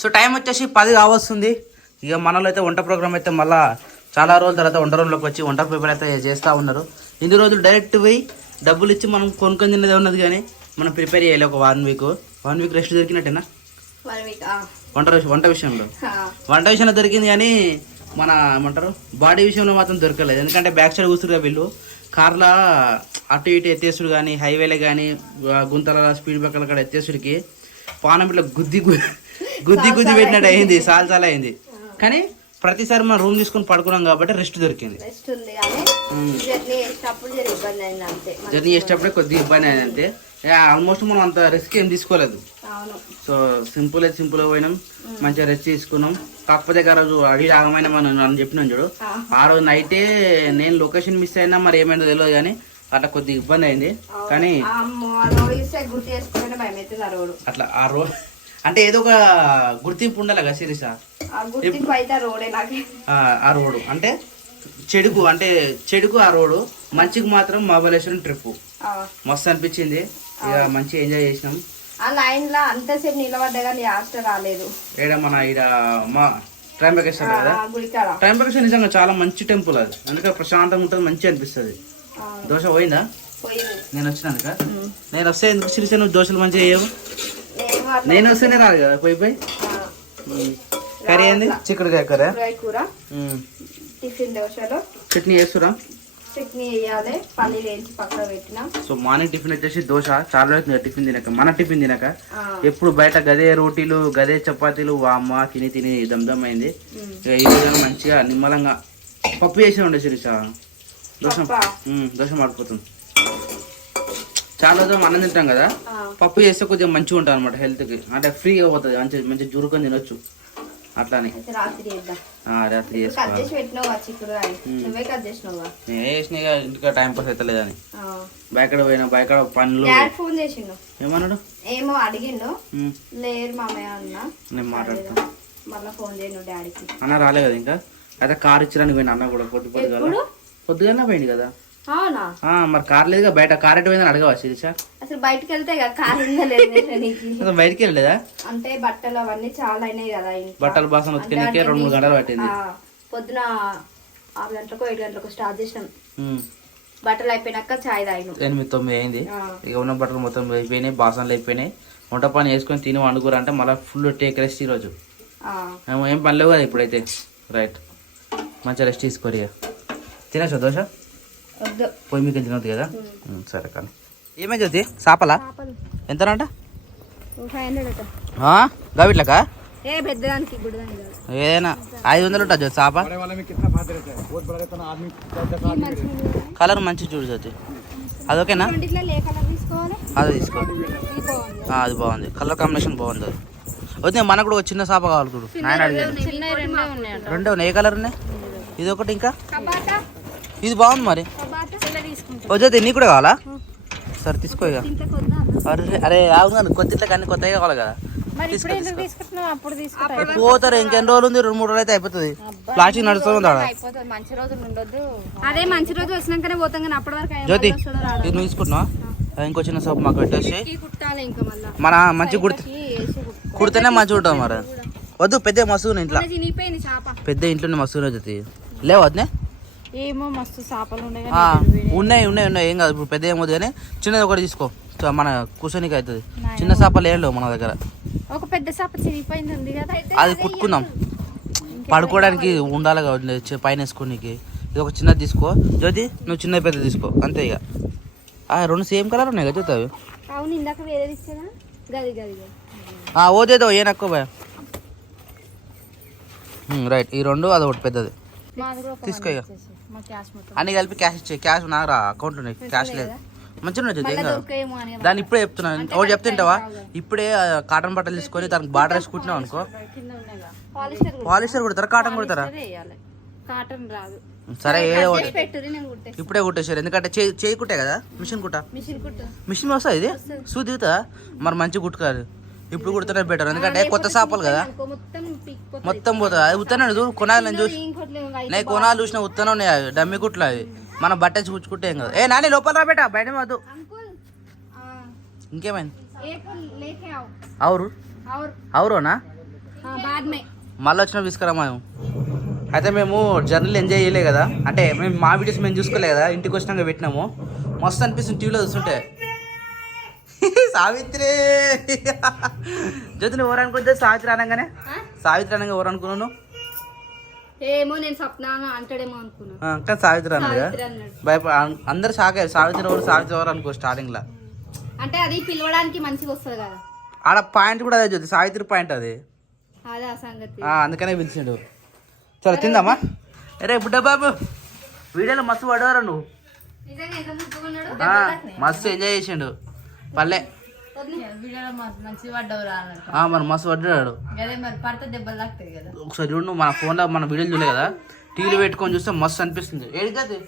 So time వచ్చేసి 10 కావస్తుంది. ఇక మనలో అయితే వంట ప్రోగ్రామ్ అయితే మళ్ళీ చాలా రోజుల తర్వాత వంట రూమ్లోకి వచ్చి వంట ప్రిపేర్ అయితే చేస్తూ ఉన్నారు. ఇన్ని రోజులు డైరెక్ట్ పోయి డబ్బులు ఇచ్చి మనం కొనుక్కొని తిన్నదే ఉన్నది, కానీ మనం ప్రిపేర్ చేయలేదు. ఒక 1 వీక్ రెస్ట్ దొరికినట్టేనా వంట విషయంలో దొరికింది, కానీ మన ఏమంటారు బాడీ విషయంలో మాత్రం దొరకలేదు. ఎందుకంటే బ్యాక్ సైడ్ కూర్చురుగా వీళ్ళు కార్లో అటు ఇటు ఎత్తేసుడు కానీ హైవేలే కానీ గుంతల స్పీడ్ బ్రేకర్ల కాడ ఎత్తేసుడికి పానం ఇట్లా గుద్ది పెట్టినట్టు అయింది, చాలా అయింది. కానీ ప్రతిసారి మనం రూమ్ తీసుకుని పడుకున్నాం కాబట్టి రెస్ట్ దొరికింది. జర్నీ చేసేటప్పుడే కొద్దిగా ఇబ్బంది అయింది అంతే. ఆల్మోస్ట్ మనం అంత రిస్క్ ఏం తీసుకోలేదు. సో సింపుల్ పోయినాం, మంచిగా రెస్ట్ తీసుకున్నాం. కాకపోతే ఆ రోజు అడిగి ఆగమైన మనం చెప్పినాం చూడు, ఆ రోజు నైటే నేను లొకేషన్ మిస్ అయినా మరి ఏమైందో తెలియదు, కానీ అట్లా కొద్దిగా ఇబ్బంది అయింది. కానీ అట్లా ఆ రోడ్ అంటే ఏదో ఒక గుర్తింపు ఉండాలి కదా శిరీష. ఆ రోడ్డు అంటే చెడుకు ఆ రోడ్డు, మంచికి మాత్రం మహాబలేశ్వరం ట్రిప్ మస్తు అనిపించింది. ఇక మంచిగా ఎంజాయ్ చేసినాం. ఆ లైన్ లో అంతసేపు నిలబడ్డా కానీ హాస్టల్ రాలేదు. మా ట్రైంబకేశ్వర కదా, ట్రైంబకేశ్వర నిజంగా చాలా మంచి టెంపుల్ అది. అందుకే ప్రశాంతంగా ఉంటుంది, మంచిగా అనిపిస్తుంది. దోశ పోయిందా? నేను వచ్చినాక నేను వస్తే ఎందుకు శిరీష నువ్వు దోశలు మంచిగా చేయవు? నేను వస్తేనే రాదు కదా పోయి కర్రీ ఏంది? చిక్కుడుకాయ కూర, టిఫిన్ దోశలు, చట్నీ చేస్తురా? చట్నీ వేయాలి, పల్లీలు వేసి పక్కన పెట్టినా. సో మార్నింగ్ టిఫిన్ వచ్చేసి దోశ. చాలా రోజులు టిఫిన్ తినక, మన టిఫిన్ తినక ఎప్పుడు బయట గదే రోటీలు గదే చపాతీలు వామ్మ తిని దమ్దమ్ అయింది. ఈ విధంగా మంచిగా నిమ్మలంగా పప్పు చేసి ఉండే శిరీష. దోశ మాడిపోతుంది. చాలా రోజులు అన్నం తింటాం కదా, పప్పు చేస్తే కొద్దిగా మంచిగా ఉంటుంది అనమాట హెల్త్ కి. అంటే ఫ్రీగా పోతుంది, మంచిగా జురుకొని తినొచ్చు. అట్లానే రాత్రి ఇంటికా టైం పాస్ అయితే లేదని బయకడ పోయినా పనులు. ఏమన్నాడు? ఏమో అడిగిండు, లేరు మామయ్య అన్న. నేను మాట్లాడుతున్నా, మళ్ళీ ఫోన్ చేయను డాడీకి. అన్న రాలే కదా ఇంకా. అయితే కార్ ఇచ్చడానికి పోయిన అన్న కూడా పొద్దుగానే పోయింది కదా. అవునా? మరి కార్ లేదుగా, బయట కార్ ఎటు పోయిందని అడగవా శిరీష? అసలు బయటకి వెళ్తే కార్ బయటికి వెళ్ళలేదా? అంటే బట్టలు అవన్నీ చాలా అయినాయి కదా, బట్టలు బాసం ఉతికే 2-3 గంటలు పట్టింది. పొద్దున 6 గంటలకు 7 గంటలకు స్టార్ట్ చేసినాం. బట్టలు అయిపోయినాక చాయ్ తాగినాం. 8-9 అయింది. ఇక ఉన్న బట్టలు మొత్తం అయిపోయినాయి, బాసనలు అయిపోయినాయి. వంట పని వేసుకొని తిని వండుకోరు అంటే మళ్ళీ ఫుల్ టేక్ రెస్ట్ ఈరోజు. ఏం పని లేవు కదా ఇప్పుడైతే. రైట్, మంచిగా రెస్ట్ తీసుకోరు. ఇక తినేసా దోశ? పోయి మీకు తినవుతుంది కదా. సరే కానీ ఏమే జ్యోతి చేపలా ఎంతనంట? గవిట్లకా? ఏదైనా 500 ఉంటుంది జ్యోతి చేప. కలర్ మంచి చూడు జ్యోతి. అది ఓకేనా? అది తీసుకో, అది బాగుంది, కలర్ కాంబినేషన్ బాగుంది. అది వద్దు, మనకు కూడా చిన్న చేప కావాలి చూడు. ఆయన అడిగాను 2 ఉన్నాయి. ఏ కలర్ ఉన్నాయి? ఇది ఒకటి, ఇంకా ఇది బాగుంది. మరి వద్దు, నీ కూడా కావాలా? సరే తీసుకో. ఇక అరే అవును, కొత్త కానీ కొత్తగా కావాలి కదా. పోతారు, ఇంకెన్ని రోజులు ఉంది? 2-3 రోజులు అయితే అయిపోతుంది. ప్లాస్టిక్ నడుస్తుంది. అదే మంచి రోజు వచ్చినాకనే పోతాం కానీ అప్పటి వరకు. జ్యోతి ఇది నువ్వు తీసుకుంటున్నావా? ఇంకో చిన్న సోపు మాకు పెట్టేసి మన మంచి కుడితేనే మంచిగా ఉంటుంది. మరి వద్దు, పెద్ద మస్తు ఇంట్లో, పెద్ద ఇంట్లోనే మస్తు జ్యోతి. లేవు వద్దే? ఏమో మస్తు చేపలు ఉన్నాయి. ఏం కాదు, ఇప్పుడు పెద్ద ఏమవుతుంది కానీ చిన్నది ఒకటి తీసుకో, మన కూర్చొనికి అవుతుంది. చిన్న చేపలు ఏం లేవు మన దగ్గర. ఒక పెద్ద చేప చిరిగిపోయింది కదా, అది కుట్టుకుందాం. పడుకోవడానికి ఉండాలి కాబట్టి పైన వేసుకోనికి. ఇది ఒక చిన్నది తీసుకో జ్యోతి, నువ్వు చిన్న పెద్ద తీసుకో అంతే. ఇక 2 సేమ్ కలర్ ఉన్నాయి కదా జ్యోతి అవి. అవును, ఇందాక వేరే తీసుకున్నా. ఓదేదో ఏ నక్కువ భయ. రైట్, ఈ 2 అదొకటి పెద్దది తీసుకో. ఇక అన్ని కలిపి క్యాష్ ఇచ్చే. క్యాష్ నాకు రా, అకౌంట్ ఉన్నాయి, క్యాష్ లేదు. మంచిగా ఉన్నాయి. దాన్ని ఇప్పుడే చెప్తున్నాను, ఒకటి చెప్తుంటావా? ఇప్పుడే కాటన్ బట్టలు తీసుకొని దానికి బార్డర్ వేసి కుట్టినావు అనుకో, పాలిస్టర్ కుడతారా కాటన్ కుడతారా? సరే ఏదో ఇప్పుడే కుట్టేసారు. ఎందుకంటే చేయి కుట్టే కదా, మిషన్ మిషన్ వస్తుంది. ఇది సూది దిగుతుందా? మరి మంచిగా కుట్టుకోవాలి. ఇప్పుడు కుడితేనే బెటర్, ఎందుకంటే కొత్త చేపలు కదా, మొత్తం పోతుంది. అది ఉత్తనే కొనాలని చూసి నేను కొనాలి చూసిన ఉత్తనే ఉన్నాయి అవి, డమ్మి కుట్లు అవి. మనం బట్ట చూచుకుంటే ఏం కదా. ఏ నాని లోపల రా బేటా, బయట వద్దు. ఇంకేమైంది? అవురునా? మళ్ళీ వచ్చినప్పుడు తీసుకురా మేము. అయితే మేము జర్నీలు ఎంజాయ్ చేయలే కదా, అంటే మేము మా వీడియోస్ మేము చూసుకోలే కదా, ఇంటికి వచ్చినాక పెట్టినాము. మస్తు అనిపిస్తుంది టీవీలో చూస్తుంటే. సావిత్రి జ్యోతి నువ్వు ఎవరు అనుకుంటే సావిత్రి అనగానే, సావిత్రి అనగా ఎవరు అనుకున్నాను? ఏమో నేను స్వప్న అంటాడేమో అనుకున్నా, కానీ సావిత్రి అన్నది. అందరు షాక్ అయ్యారు, సావిత్రి ఎవరు అనుకో స్టార్టింగ్ లా. అంటే అది పిలవడానికి మంచిగా వస్తుంది కదా, ఆడ పాయింట్ కూడా అదే జ్యోతి, సావిత్రి పాయింట్ అది. అదే ఆ సంగతి, అందుకనే పిలిచిండు. సరే తిందామా? అరే బుడ్డ బాబు వీడియోలో మస్తు పడేవారు నువ్వు, మస్తు ఎంజాయ్ చేసిండు పల్లె. మన మస్తు పడ్డాడు. ఒకసారి చూడు, మన ఫోన్లో మన వీడియోలు చూడలే కదా, టీవీలో పెట్టుకొని చూస్తే మస్తు అనిపిస్తుంది. ఏది కాదు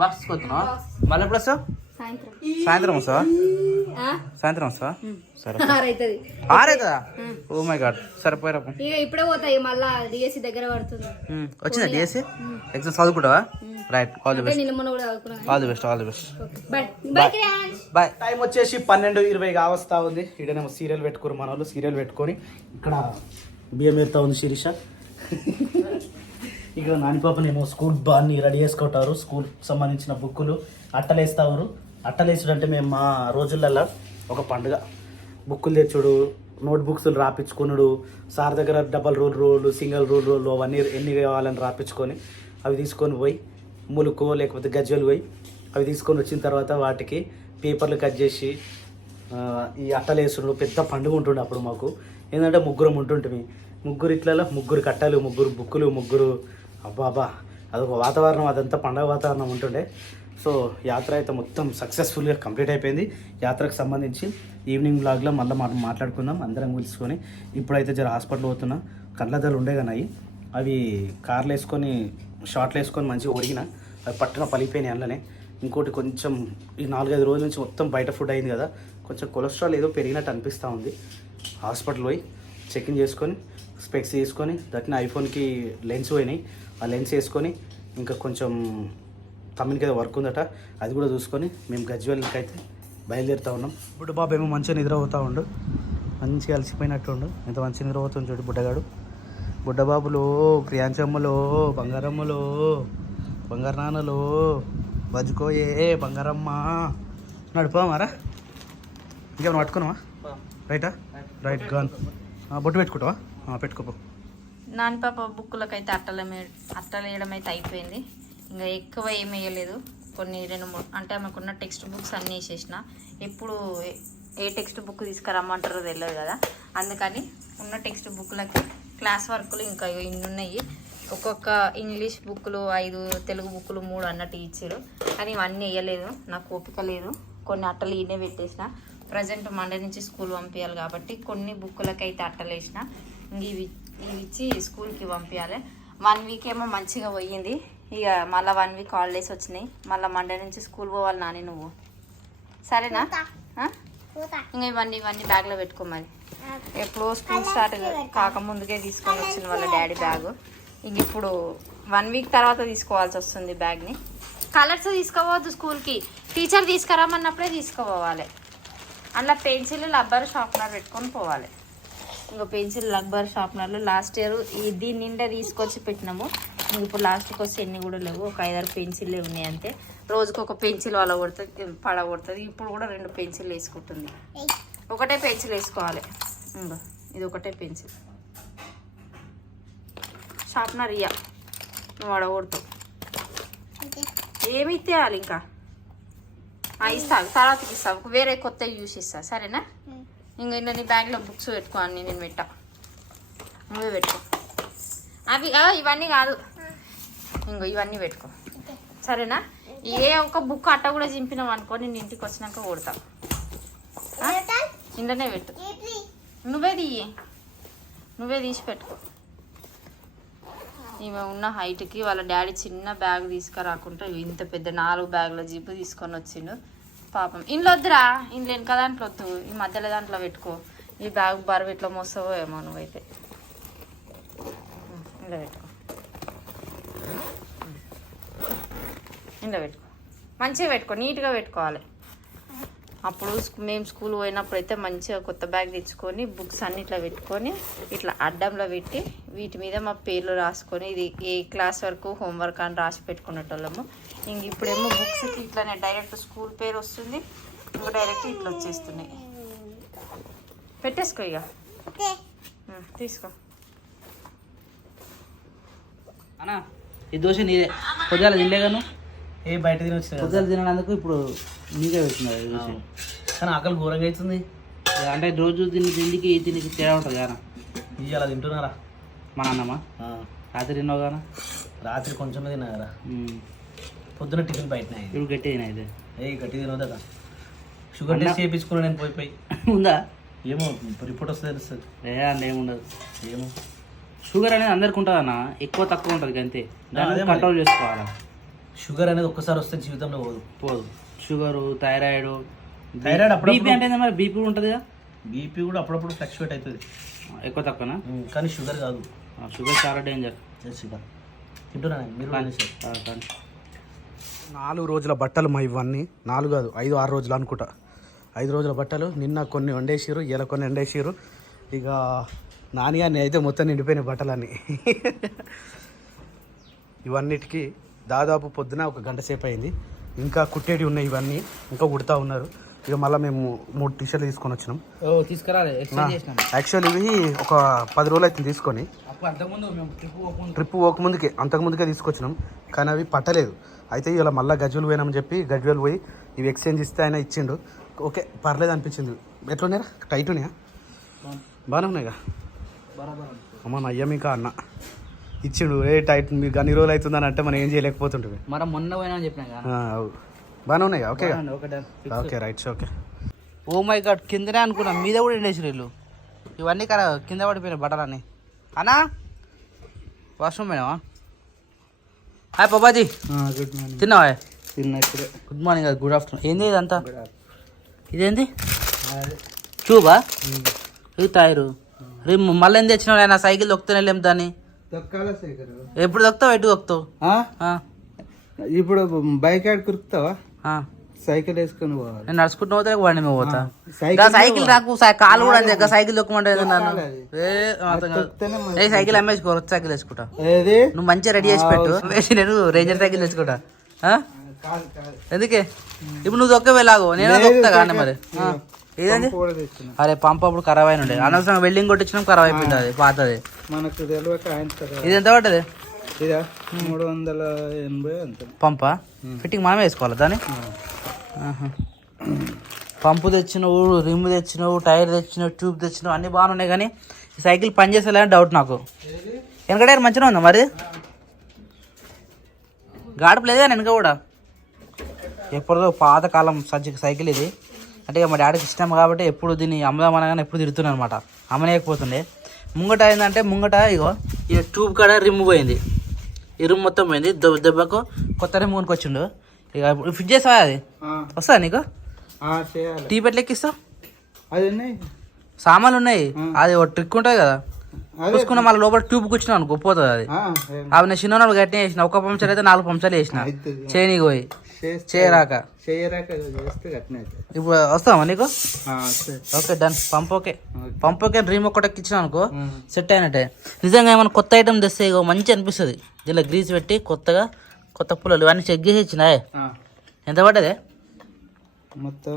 బాక్స్ కొత్తున్నావా? మళ్ళీ ఎప్పుడు వస్తావు? సాయంత్రం వస్తావా? సాయంత్రం వస్తావా? సరే ఆరైతుందా? ఓ మై గాడ్, సరిపోయారా? ఇప్పుడే పోతాయి, మళ్ళా డిఎస్సి దగ్గర పడుతుంది. వచ్చిందా డిఎస్సి ఎగ్జామ్? చదువుకుంటావా? Right, all the best, all the best, all the best. Bye. Time వచ్చేసి 12:20 కావస్తా ఉంది. ఇక్కడనేమో సీరియల్ పెట్టుకోరు మన వాళ్ళు, సీరియల్ పెట్టుకొని ఇక్కడ బియ్యం ఎత్తా ఉంది శిరీష. ఇక్కడ నానిపాపనేమో స్కూల్ బాన్ని రెడీ చేసుకుంటారు, స్కూల్ సంబంధించిన బుక్కులు అట్టలేస్తారు. అట్టలేసుడు అంటే మేము మా రోజులలో ఒక పండుగ. బుక్కులు తెచ్చుడు, నోట్బుక్స్ రాపించుకున్నాడు, సార్ దగ్గర డబల్ రూల్ సింగిల్ రూల్ అవన్నీ ఎన్ని కావాలని రాపించుకొని అవి తీసుకొని పోయి ములుకో లేకపోతే గజ్జలు పోయి అవి తీసుకొని వచ్చిన తర్వాత వాటికి పేపర్లు కట్ చేసి ఈ అట్టలేసుడు పెద్ద పండుగ ఉంటుండే అప్పుడు మాకు. ఏంటంటే ముగ్గురం ఉంటుంటే, ముగ్గురు ఇట్లలో ముగ్గురు కట్టలు, ముగ్గురు బుక్కులు, ముగ్గురు అబ్బాబా అదొక వాతావరణం, అదంతా పండగ వాతావరణం ఉంటుండే. సో యాత్ర అయితే మొత్తం సక్సెస్ఫుల్గా కంప్లీట్ అయిపోయింది. యాత్రకు సంబంధించి ఈవినింగ్ బ్లాగ్లో మళ్ళీ మాట్లాడుకుందాం అందరం పిలుచుకొని. ఇప్పుడైతే జర హాస్పిటల్ పోతున్నా, కళ్ళద్దాలు ఉండే కానీ అవి కార్లు వేసుకొని షార్ట్లు వేసుకొని మంచిగా ఒరిగిన, అవి పట్టున పలిపోయినాయి అందులోనే. ఇంకోటి కొంచెం ఈ 4-5 రోజుల నుంచి మొత్తం బయట ఫుడ్ అయింది కదా, కొంచెం కొలెస్ట్రాల్ ఏదో పెరిగినట్టు అనిపిస్తూ ఉంది. హాస్పిటల్ పోయి చెకింగ్ చేసుకొని స్పెక్స్ తీసుకొని దట్టిన ఐఫోన్కి లెన్స్ పోయినాయి, ఆ లెన్స్ వేసుకొని ఇంకా కొంచెం తమ్మినికి ఏదో వర్క్ ఉందట, అది కూడా చూసుకొని మేము గజ్వేల్కి అయితే బయలుదేరుతూ ఉన్నాం. బుడ్డ బాబు ఏమో మంచిగా నిద్రపోతూ ఉండు, మంచిగా అలసిపోయినట్టు ఉండు. ఎంత మంచిగా నిద్రపోతుంది చూడు బుడ్డగాడు. బుడ్డబాబులో, ప్రియాంచమ్మలో, బంగారమ్మలో, బంగారు నాన్నలో, బజుకోయే బంగారమ్మ నడిపోమారా. ఇంకేమైనా పట్టుకున్నావా? రైటా? Right gun. బొట్టు పెట్టుకుంటావా? పెట్టుకోపో. నాని పాప బుక్కులకైతే అట్టలేయడం అయితే అయిపోయింది. ఇంకా ఎక్కువ ఏమి వేయలేదు, కొన్ని 2-3 అంటే ఆమెకున్న టెక్స్ట్ బుక్స్ అన్నీ వేసేసిన. ఎప్పుడు ఏ టెక్స్ట్ బుక్ తీసుకురమ్మంటారో తెలియదు కదా, అందుకని ఉన్న టెక్స్ట్ బుక్లకి క్లాస్ వర్కులు ఇంకా ఇన్ని ఉన్నాయి. ఒక్కొక్క ఇంగ్లీష్ బుక్లు 5, తెలుగు బుక్లు 3 అన్నట్టు ఇచ్చారు, కానీ ఇవన్నీ వేయలేదు, నాకు ఓపిక లేదు. కొన్ని అట్టలు ఈయనే పెట్టేసిన. ప్రజెంట్ మండే నుంచి స్కూల్ పంపించాలి కాబట్టి కొన్ని బుక్కులకైతే అట్టలు వేసిన. ఇవి ఇచ్చి స్కూల్కి పంపించాలి. 1 వీక్ ఏమో మంచిగా పోయింది. ఇక మళ్ళీ 1 వీక్ హాలిడేస్ వచ్చినాయి. మళ్ళీ మండే నుంచి స్కూల్ పోవాలి నాని, నువ్వు సరేనా? ఇంకా ఇవన్నీ బ్యాగ్లో పెట్టుకో. మరి ఎప్పుడో స్కూల్ స్టార్ట్ కాకముందుకే తీసుకొని వచ్చింది వాళ్ళ డాడీ బ్యాగ్. ఇంక ఇప్పుడు 1 వీక్ తర్వాత తీసుకోవాల్సి వస్తుంది బ్యాగ్ని. కలర్స్ తీసుకోవద్దు స్కూల్కి, టీచర్ తీసుకురామన్నప్పుడే తీసుకోవాలి. అందులో పెన్సిల్, రబ్బర్, షార్ప్నర్ పెట్టుకొని పోవాలి. ఇంకో పెన్సిల్, రబ్బర్, షార్ప్నర్లు లాస్ట్ ఇయర్ దీని నిండా తీసుకొచ్చి పెట్టినాము. ఇంక ఇప్పుడు లాస్ట్కి వస్తే ఎన్ని కూడా లేవు, ఒక 5-6 పెన్సిల్లే ఉన్నాయి అంతే. రోజుకి ఒక పెన్సిల్ వాళ్ళ కొడుతుంది, పడగొడుతుంది. ఇప్పుడు కూడా 2 పెన్సిల్ వేసుకుంటుంది. ఒకటే పెన్సిల్ వేసుకోవాలి. ఇంకో ఇది ఒకటే పెన్సిల్. షార్ప్నర్ ఇయ్య, నువ్వు పడగొడుతావు. ఏమి ఇచ్చేయాలి ఇంకా? ఇస్తాను, తర్వాతకి ఇస్తాను, వేరే కొత్తవి యూస్ ఇస్తా, సరేనా? ఇంకా నీ బ్యాగ్లో బుక్స్ పెట్టుకో, అన్నీ నేను పెట్టా, నువ్వే పెట్టుకో. అవి ఇవన్నీ కాదు, ఇంకో ఇవన్నీ పెట్టుకో, సరేనా? ఏ ఒక్క బుక్ అట్ట కూడా చింపినాం అనుకో, నేను ఇంటికి వచ్చినాక కొడతా. ఇంట్లోనే పెట్టు, నువ్వే తీసి పెట్టుకో. ఈమె ఉన్న హైట్కి వాళ్ళ డాడీ చిన్న బ్యాగ్ తీసుకురాకుండా ఇంత పెద్ద 4 బ్యాగుల జీపు తీసుకొని వచ్చిండు పాపం. ఇంట్లో వద్దురా, ఇంట్లో వెనక దాంట్లో వద్దు, ఈ మధ్యలో దాంట్లో పెట్టుకో. ఈ బ్యాగ్ బరువు ఇట్లా మోస్తావో ఏమో నువ్వైతే. ఇంట్లో పెట్టుకో, ఇంట్లో పెట్టుకో, మంచిగా పెట్టుకో, నీట్గా పెట్టుకోవాలి. అప్పుడు మేము స్కూల్ పోయినప్పుడు అయితే మంచిగా కొత్త బ్యాగ్ తెచ్చుకొని బుక్స్ అన్ని ఇట్లా పెట్టుకొని ఇట్లా అడ్డంలో పెట్టి వీటి మీద మా పేర్లు రాసుకొని ఇది ఏ క్లాస్ వరకు హోంవర్క్ అని రాసి పెట్టుకునేటోళ్ళము. ఇంక ఇప్పుడేమో బుక్స్కి ఇట్లానే డైరెక్ట్ స్కూల్ పేరు వస్తుంది, ఇంకా డైరెక్ట్ ఇట్లా వచ్చేస్తున్నాయి. పెట్టేసుకో ఇక తీసుకో. అన్నా ఈ దోశ నీదే, పొద్దుగాల తినలేగాను, ఏ బయట తిని వచ్చిన పొద్దుగాల తినడానికి ఇప్పుడు నీకే పెట్టింది ఈ దోశ. కానీ ఆకలి ఘోరంగా అవుతుంది. అంటే రోజు తిండికి తినికి తేడా ఉంటుంది కదా. ఇవాళ తింటున్నారా మా నాన్నమ్మ రాత్రి తిన్నావు కదా, రాత్రి కొంచెమే తిన్నారా, పొద్దున టిఫిన్ బయటనే ఇప్పుడు గట్టి తినా అయితే గట్టి తినదా. షుగర్ టెస్ట్ చేయించుకున్నా నేను పోయి ఉందా ఏమో రిపోర్ట్ వస్తే తెలుస్తుంది. అంటే ఏముండదు, ఏమో షుగర్ అనేది అందరికి ఉంటుంది అన్న, ఎక్కువ తక్కువ ఉంటుంది అంతే, దాన్ని అదే కంట్రోల్ చేసుకోవాలి. షుగర్ అనేది ఒక్కసారి వస్తే జీవితంలో పోదు. షుగరు, థైరాయిడ్ అప్పుడు బీపీ అంటే మరి బీపీ ఉంటుంది కదా, బీపీ కూడా అప్పుడప్పుడు ఫ్లక్చువేట్ అవుతుంది, ఎక్కువ తక్కువనా. కానీ షుగర్ కాదు, షుగర్ చాలా డేంజర్. షుగర్ తింటున్నా మీరు. కానీ 4 రోజుల బట్టలు మా ఇవన్నీ, 4 కాదు 5-6 రోజులు అనుకుంటా. 5 రోజుల బట్టలు, నిన్న కొన్ని వండేసిరు, ఇలా కొన్ని వండేసిరు. ఇక నాని అని అయితే మొత్తం నిండిపోయినాయి బట్టలన్నీ. ఇవన్నిటికీ దాదాపు పొద్దున 1 గంట సేపు అయింది. ఇంకా కుట్టేటి ఉన్నాయి, ఇవన్నీ ఇంకా కుడతా ఉన్నారు. ఇక మళ్ళీ మేము 3 టీషర్ట్లు తీసుకొని వచ్చినాం. తీసుకురాలి, యాక్చువల్ ఇవి ఒక 10 రోజులు అయితే తీసుకొని, అంతకుముందు మేము ట్రిప్ పోకముందుకే అంతకుముందుకే తీసుకొచ్చినాం, కానీ అవి పట్టలేదు. అయితే ఇలా మళ్ళీ గజ్వల్ పోయినామని చెప్పి గజ్వల్ పోయి ఇవి ఎక్స్చేంజ్ ఇస్తే ఆయన ఇచ్చిండు. ఓకే పర్లేదు అనిపించింది. ఎట్లున్నాయా, టైట్ ఉన్నాయా, బాగానే ఉన్నాయిగా. అమ్మ నయ్యం ఇంకా అన్న ఇచ్చిండు, ఏ టైట్ మీకు అన్ని రోజులు అవుతుందని అంటే మనం ఏం చేయలేకపోతుంటుంది. మనం మొన్న పోయినా అని చెప్పినా బాగానే ఉన్నాయిగా. Okay okay rights okay. Oh my god, కిందనే అనుకున్నాం, మీద కూడా ఎండేసి వీళ్ళు. ఇవన్నీ కింద పడిపోయినాయి బట్టలన్నీ. అన్నా వాష్రూమ్ పోయినావా? Hi Babaji, good morning. తిన్నావా? తిన్నా ఇప్పుడే. Good morning, good afternoon. ఏంది ఇదంతా? ఇదేంది ట్యూబా? ఇది టైరు రిమ్. మళ్ళీ ఏం తెచ్చినావు? నా సైకిల్ దొక్కుతానే వెళ్ళాం దాన్ని. ఎప్పుడు దొక్కుతావు, ఎటు దొక్కుతావు? ఇప్పుడు బైక్ ఆడ కురుకుతావా, సైకిల్ వేసుకొని పోవాలి. నేను నడుచుకుంటూ పోతే వాడిని మేము పోతా. సైకిల్ నాకు కాలు కూడా అంతే, సైకిల్ దొక్కమంటే నన్ను ఏ సైకిల్ అమ్మేసుకో, సైకిల్ వేసుకుంటా. నువ్వు మంచిగా రెడీ చేసి పెట్టు, నేను రేంజర్ సైకిల్ వేసుకుంటా. ఎందుకే ఇప్పుడు నువ్వు దొక్క వెళ్ళాగు, నేను దొక్కుతా కానీ. మరి ఇదేంది? అరే పంప్ అప్పుడు ఖరాబ్ అయిన ఉండే, అనవసరంగా వెల్డింగ్ కొట్టించినాం, ఖరాబ్ అయిపోయింది అది పాతది. మనకు తెలియక ఇది ఎంత పడ్డది? 380 అంతే. పంపా ఫిట్టింగ్ మనమే వేసుకోవాలి దాన్ని. పంపు తెచ్చినావు, రిమ్ తెచ్చినావు, టైర్ తెచ్చినావు, ట్యూబ్ తెచ్చినావు, అన్నీ బాగానే ఉన్నాయి. కానీ ఈ సైకిల్ పని చేసేలా డౌట్ నాకు. వెనక టైర్ మంచిగా ఉందా మరి? గాడుపు లేదు కానీ వెనక కూడా. ఎప్పుడో పాతకాలం సైకిల్ ఇది. అంటే ఇక మా డాడీకి ఇష్టం కాబట్టి ఎప్పుడు దీన్ని అమ్మదామనగానే ఎప్పుడు తిరుగుతున్నాను అనమాట. అమ్మలేకపోతుండే. ముంగట ఏంటంటే ముంగట ఇగో ఈ ట్యూబ్ కాడ రిమ్ పోయింది, ఈ రిమ్ మొత్తం పోయింది. దెబ్బకు కొత్త రిమ్ కొనుక్కొచ్చిండు. ఇక ఫిట్ చేస్తావా? అది వస్తా నీకు? టీ పెట్టి లెక్కిస్తావు? సామాన్లు ఉన్నాయి, అది ఒక ట్రిక్ ఉంటుంది కదా, చూసుకున్నా మళ్ళీ లోపల ట్యూబ్ కూర్చున్నావు అనుకో పోతుంది అది. అవి నేను చిన్న గట్టినే వేసిన, 1 పంచర్ అయితే 4 పంచర్లు వేసిన చేయనీకి పోయి చేయరాక. ఇప్పుడు వస్తావా నీకు? Okay done. Pump okay dream ఒక్కటి ఎక్కించిన అనుకో సెట్ అయినట్టే. నిజంగా ఏమైనా కొత్త ఐటమ్ తెస్తే ఇగో మంచి అనిపిస్తుంది. దీనిలో గ్రీస్ పెట్టి కొత్తగా కొత్త పుల్లలు ఇవన్నీ చెక్ చేసి ఇచ్చినాయే. ఎంత పడ్డదే మొత్తం?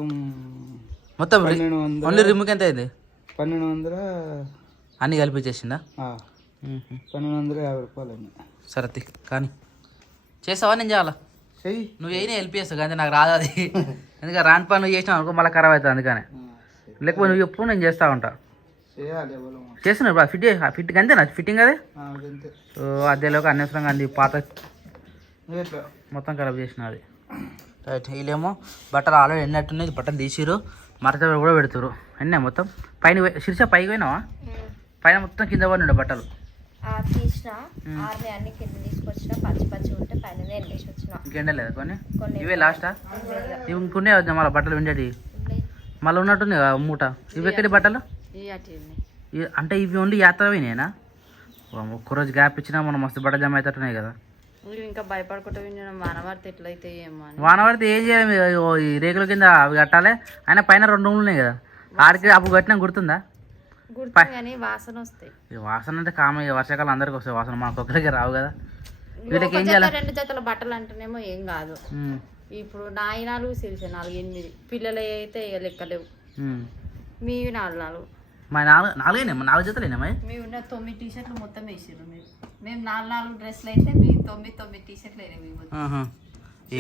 ఓన్లీ రిమ్కి ఎంత అయింది? 1200 అన్నీ కలిపించేసిందా? 1250 రూపాయలు. సరే కానీ చేసావా? నేను చేయాలా? నువ్వు అయినా హెల్ప్ చేస్తావు కానీ నాకు రాదు అది. ఎందుకంటే రాని పని నువ్వు చేసినావు అనుకో మళ్ళీ ఖరాబ్ అవుతుంది. అందుకనే లేకపోతే నువ్వు ఎప్పుడు నేను చేస్తూ ఉంటా. చేస్తున్నావు ఫిట్టింగ్ అంతేనా? ఫిట్టింగ్ అదే అదేలోకి అన్వసరంగా అంది పాత మొత్తం ఖరాబ్ చేసిన అది. రైట్. వీళ్ళేమో బట్టలు ఆల్రెడీ ఎన్నట్టున్నాయి, బట్టలు తీసిరు, మరత కూడా పెడుతురు. ఎన్నా మొత్తం పైన శిర్ష పైకి పోయినావా? పైన మొత్తం కింద పడి బట్టలు తీసిన అన్ని కింద తీసుకొచ్చిన, పచ్చి ఉంటే పైన ఎండేసి వచ్చిన. ఇంకెండలేదు కొన్ని? ఇవే లాస్టా? ఇవి ఇంకొన్నే వద్దాం మళ్ళీ బట్టలు విండేది మళ్ళీ ఉన్నట్టుంది కదా మూట. ఇవి ఎక్కడి బట్టలు అంటే ఇవి ఓన్లీ యాత్ర పోయినాయినా? ఒక్కరోజు గ్యాప్ ఇచ్చినా మనం మస్తు బట్టలు జమ అవుతున్నాయి కదా. ఇంకా భయపడుకుంటూ విన్నాను వానవారితే ఎట్లయితే ఏమో అని. వాన పడితే ఏం చేయాలి మీరు? ఓ ఈ రేకుల కింద అవి కట్టాలి. అయినా పైన 2 రూములు ఉన్నాయి కదా, ఆడికి అప్పుడు కట్టినా గుర్తుందా? గుర్తు కానీ వాసన వస్తాయి. ఈ వాసన అంటే కామ వర్షాకాలం అందరికి వస్తాయి వాసన, మనకు ఒక్కరికి రావు కదా. వీళ్ళకి ఏం చేయాలి? 2 జతల బట్టలు అంటేనేమో ఏం కాదు. ఇప్పుడు నా 4 సిరిసే 4 8 పిల్లలు అయితే ఇక లెక్కలేవు. మీవి 4 మా 4 జతలేనా మా? మేము ఉన్న 9 టీషర్ట్లు మొత్తం వేసారు మీరు. మేము 4 డ్రెస్సులు అయితే మీ 9 టీషర్ట్లు అయినాయి మేము.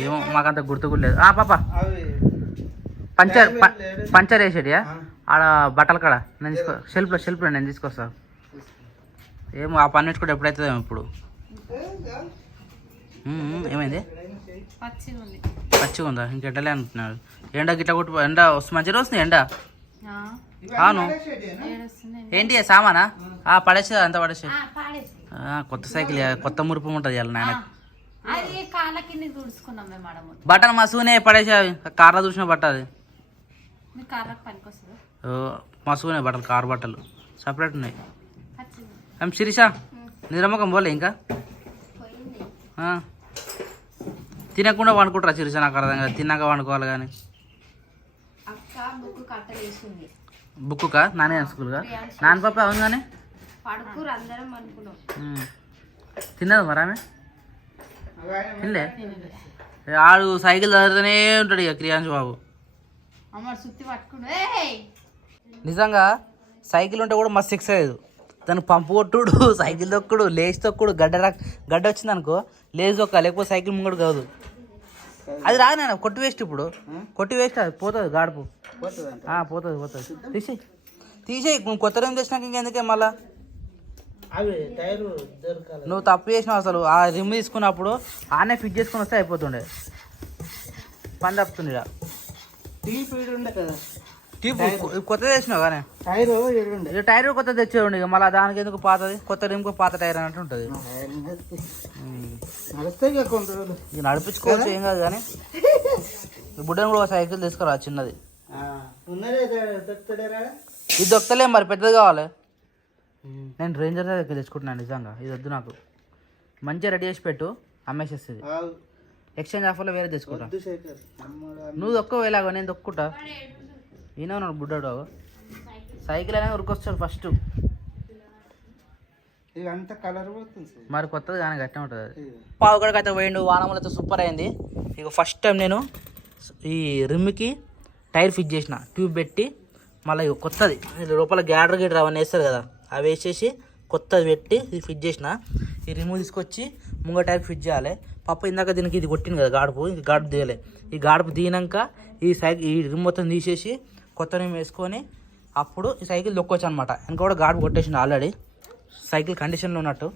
ఏమో మాకంత గుర్తు కూడా లేదు. పాప పంచర్ వేసేటియా ఆడ బట్టల కాడ నేను తీసుకో షెల్ఫ్లో నేను తీసుకొస్తా. ఏమో ఆ పని పెట్టుకుంటే ఎప్పుడైతుందేమో ఇప్పుడు. ఏమైంది? పచ్చిగా ఉందా? ఇంకెండలే అంటున్నారు. ఎండ గిట్ల కొట్టు ఎండ మంచిగా వస్తుంది ఎండ. అవును ఏంటి సామానా? పడేసేది అంతా పడేసే. కొత్త సైకిల్ కొత్త మురుపు ఉంటుంది ఇవాళ నాయన. బట్టలు మా సూనే పడేసే కార్లో చూసిన బట్ట అది. మా సూనే బట్టలు కారు బట్టలు సపరేట్ ఉన్నాయి. శిరీష నిరమ్మకం పోలే ఇంకా? తినకుండా వండుకుంటారా శిరీష? నాకు అర్థం కాదు. తిన్నాక వండుకోవాలి కానీ. బుక్కుకా? నానే స్కూల్గా నాన్న పాప అవును కానీ తిన్నది మరి ఆమె తినలే. ఆడు సైకిల్ చదువుతూనే ఉంటాడు ఇక క్రియాంశ్ బాబు. నిజంగా సైకిల్ ఉంటే కూడా మస్తు ఎక్సైజ్. దానికి పంపు కొట్టుడు, సైకిల్ తొక్కుడు, లేచి తొక్కుడు, గడ్డ వచ్చింది అనుకో లేచి తొక్క, లేకపోతే సైకిల్ ముంగడు కాదు. అది రాదు నాన్న, కొట్టి వేస్ట్. ఇప్పుడు కొట్టి వేస్ట్ అది పోతుంది గాడుపు. పోతుంది. తీసేయి కొత్త రిమ్ తెచ్చినాక ఇంకెందుకే మళ్ళా? నువ్వు తప్పు చేసినావు అసలు. ఆ రిమ్ తీసుకున్నప్పుడు ఆనే ఫిట్ చేసుకుని వస్తే అయిపోతుండే. పని తప్పుతుంది ఇలా. ట్యూబ్ కొత్త తెచ్చినావు కానీ టైర్ కొత్త తెచ్చేయండి. ఇక మళ్ళీ దానికి ఎందుకు పాతది? కొత్త రిమ్కి పాత టైర్ అన్నట్టు ఉంటుంది. ఇక నడిపించుకోవచ్చు ఏం కాదు కానీ. బుడ్డని కూడా సైకిల్ తీసుకురా చిన్నది. ఇది దొక్కలే మరి, పెద్దది కావాలి. నేను రేంజర్ దగ్గర తెచ్చుకుంటున్నాను నిజంగా. ఇది వద్దు నాకు. మంచిగా రెడీ చేసి పెట్టు, అమ్మేసేస్తుంది. ఎక్స్చేంజ్ ఆఫర్లో వేరే తెచ్చుకుంటా. నువ్వు దొక్కవేలాగో నేను దొక్కుంటా. ఈయన ఉన్నాడు బుడ్డాడు. సైకిల్ అయినా ఉరికొస్తాడు ఫస్ట్. మరి కొత్తది కానీ గట్టిగా ఉంటుంది అది. పావుగడకి అయితే పోయిండు. వానములతో సూపర్ అయింది. ఇక ఫస్ట్ టైం నేను ఈ రిమ్కి టైర్ ఫిట్ చేసిన, ట్యూబ్ పెట్టి మళ్ళీ ఇక కొత్తది లోపల గ్యాడర్ గీడర్ అవన్నీ వేస్తారు కదా, అవి వేసేసి కొత్తది పెట్టి ఇది ఫిట్ చేసిన. ఈ రిమూవ్ తీసుకొచ్చి ముంగ టైర్ ఫిట్ చేయాలి. పాప ఇందాక దీనికి ఇది కొట్టింది కదా గాడుపు, ఇది గాడుపు తీయలే. ఈ గాడుపు తీయనాక ఈ రిమ్ మొత్తం తీసేసి కొత్త రిమ్ వేసుకొని అప్పుడు ఈ సైకిల్ దొక్కొచ్చు అనమాట. ఇంకా కూడా గాడుపు కొట్టేసింది ఆల్రెడీ. సైకిల్ కండిషన్లో ఉన్నట్టు.